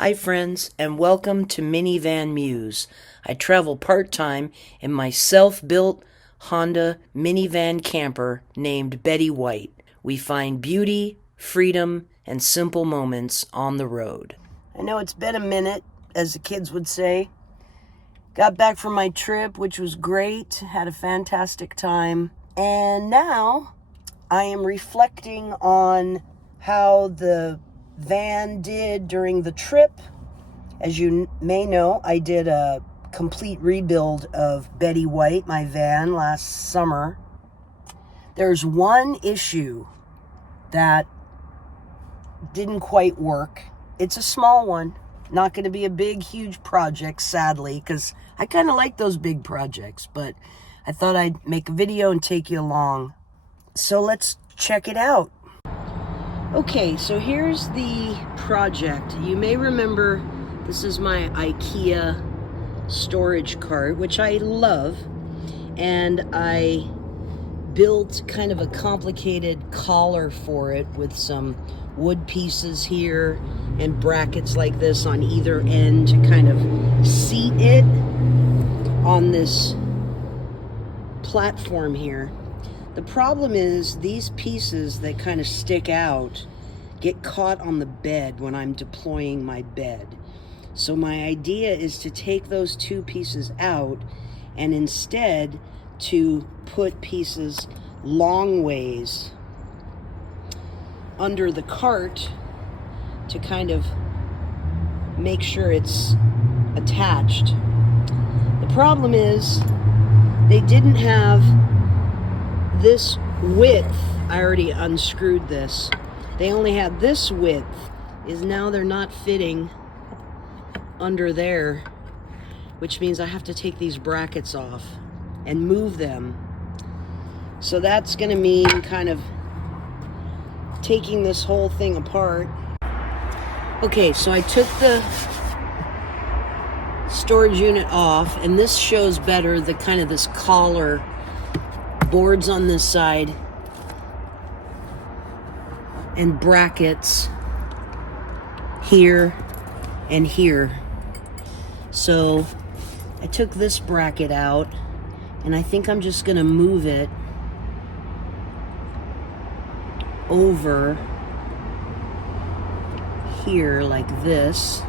Hi friends, and welcome to Minivan Muse. I travel part-time in my self-built Honda minivan camper named Betty White. We find beauty, freedom, and simple moments on the road. I know it's been a minute, as the kids would say. Got back from my trip, which was great. Had a fantastic time. And now I am reflecting on how the van did during the trip. As you may know, I did a complete rebuild of Betty White, my van, last summer. There's one issue that didn't quite work. It's a small one. Not going to be a big, huge project, sadly, because I kind of like those big projects, but I thought I'd make a video and take you along. So let's check it out. Okay, so here's the project. You may remember this is my IKEA storage cart, which I love, and I built kind of a complicated collar for it with some wood pieces here and brackets like this on either end to kind of seat it on this platform here. The problem is these pieces that kind of stick out get caught on the bed when I'm deploying my bed. So my idea is to take those two pieces out and instead to put pieces long ways under the cart to kind of make sure it's attached. The problem is they didn't have this width. I already unscrewed this. They only had this width. Now they're not fitting under there, which means I have to take these brackets off and move them. So that's going to mean kind of taking this whole thing apart. Okay, so I took the storage unit off, and this shows better the kind of this collar, boards on this side and brackets here and here. So I took this bracket out, and I think I'm just gonna move it over here like this.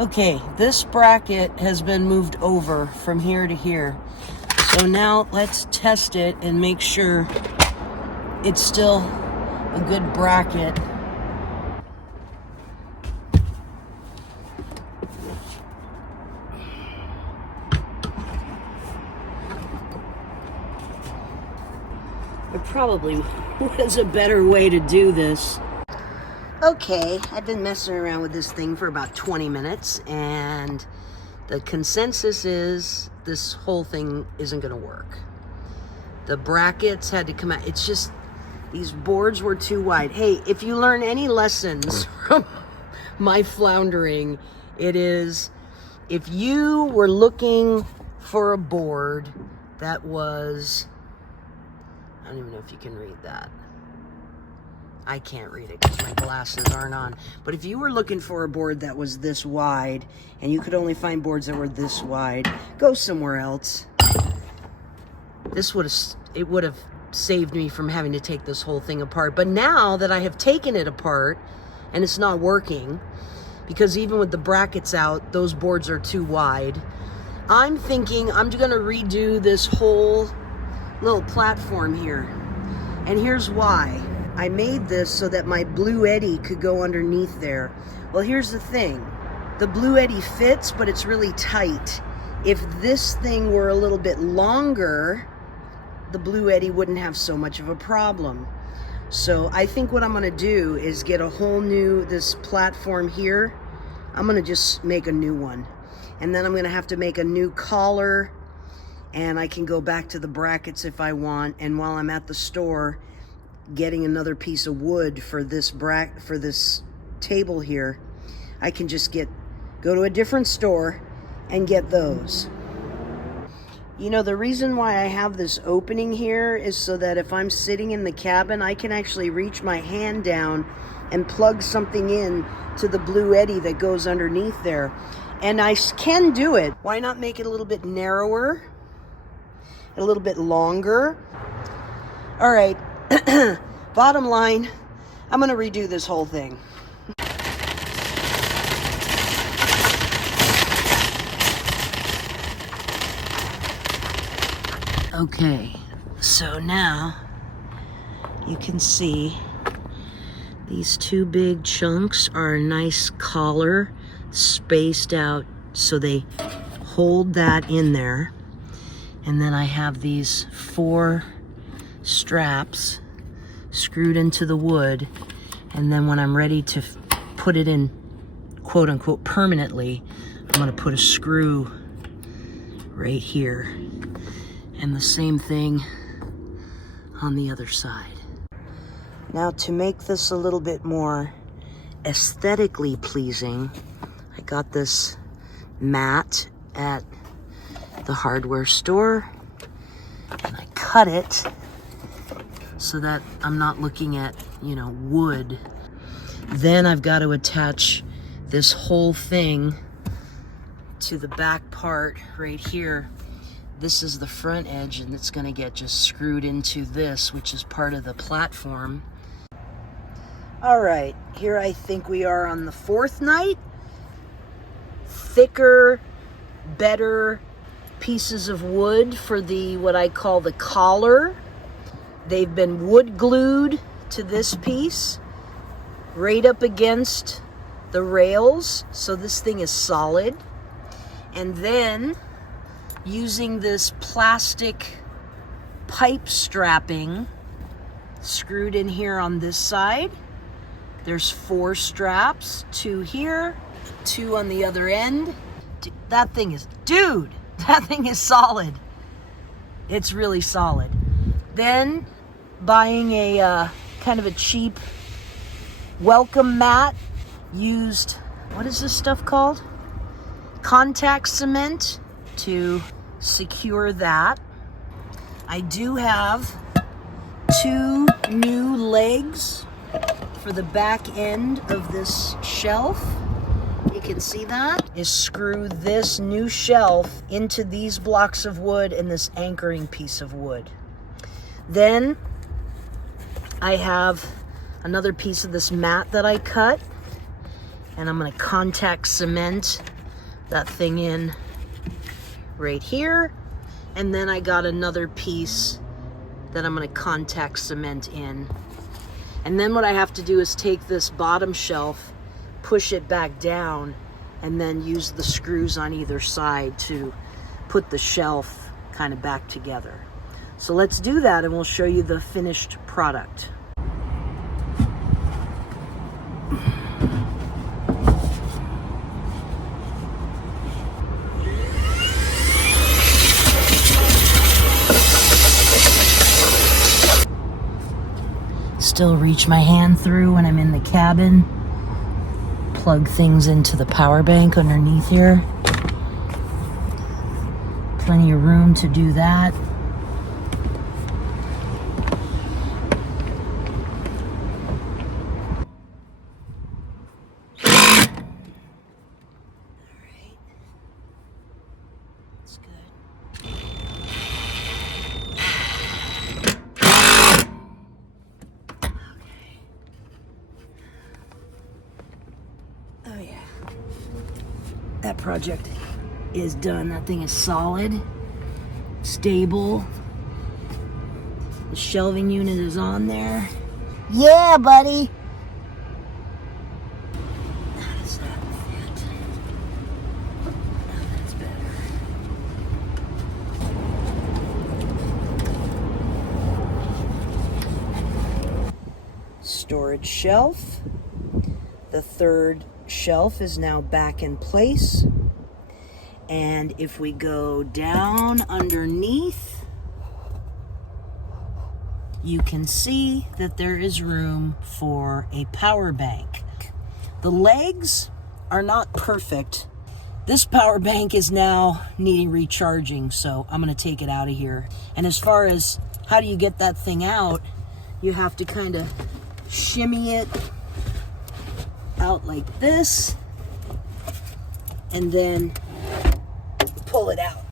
Okay, this bracket has been moved over from here to here. So now let's test it and make sure it's still a good bracket. There probably was a better way to do this. Okay, I've been messing around with this thing for about 20 minutes, and the consensus is this whole thing isn't going to work. The brackets had to come out. It's just, these boards were too wide. Hey, if you learn any lessons from my floundering, it is, if you were looking for a board that was, I don't even know if you can read that. I can't read it because my glasses aren't on. But if you were looking for a board that was this wide, and you could only find boards that were this wide, go somewhere else. This would have saved me from having to take this whole thing apart. But now that I have taken it apart and it's not working, because even with the brackets out, those boards are too wide, I'm thinking I'm going to redo this whole little platform here. And here's why. I made this so that my Blue Eddy could go underneath there. Well, here's the thing. The Blue Eddy fits, but it's really tight. If this thing were a little bit longer, the Blue Eddy wouldn't have so much of a problem. So I think what I'm gonna do is get a whole new, this platform here, I'm gonna just make a new one. And then I'm gonna have to make a new collar, and I can go back to the brackets if I want. And while I'm at the store, getting another piece of wood for this table here, I can just go to a different store and get those. You know, the reason why I have this opening here is so that if I'm sitting in the cabin, I can actually reach my hand down and plug something in to the Blue Eddy that goes underneath there. And I can do it. Why not make it a little bit narrower, a little bit longer? All right, bottom line, I'm gonna redo this whole thing. Okay, so now you can see these two big chunks are a nice collar spaced out so they hold that in there. And then I have these 4 straps screwed into the wood. And then when I'm ready to put it in, quote unquote, permanently, I'm gonna put a screw right here. And the same thing on the other side. Now, to make this a little bit more aesthetically pleasing, I got this mat at the hardware store, and I cut it so that I'm not looking at, you know, wood. Then I've got to attach this whole thing to the back part right here. This is the front edge, and it's gonna get just screwed into this, which is part of the platform. All right, here I think we are on the 4th night. Thicker, better pieces of wood for the, what I call the collar. They've been wood glued to this piece, right up against the rails, so this thing is solid. And then, using this plastic pipe strapping screwed in here on this side. There's 4 straps, 2 here, 2 on the other end. That thing is solid. It's really solid. Then buying a kind of a cheap welcome mat, used, what is this stuff called? Contact cement to secure that. I do have 2 new legs for the back end of this shelf. You can see that. Is screw this new shelf into these blocks of wood and this anchoring piece of wood. Then I have another piece of this mat that I cut, and I'm gonna contact cement that thing in right here. And then I got another piece that I'm gonna contact cement in. And then what I have to do is take this bottom shelf, push it back down, and then use the screws on either side to put the shelf kind of back together. So let's do that, and we'll show you the finished product. Still reach my hand through when I'm in the cabin. Plug things into the power bank underneath here. Plenty of room to do that. Oh yeah, that project is done. That thing is solid, stable. The shelving unit is on there. Yeah, buddy. That is not fit. Now that's better. Storage shelf. The 3rd shelf is now back in place. And if we go down underneath, you can see that there is room for a power bank. The legs are not perfect. This power bank is now needing recharging, so I'm gonna take it out of here. And as far as how do you get that thing out, you have to kind of shimmy it out like this, and then pull it out.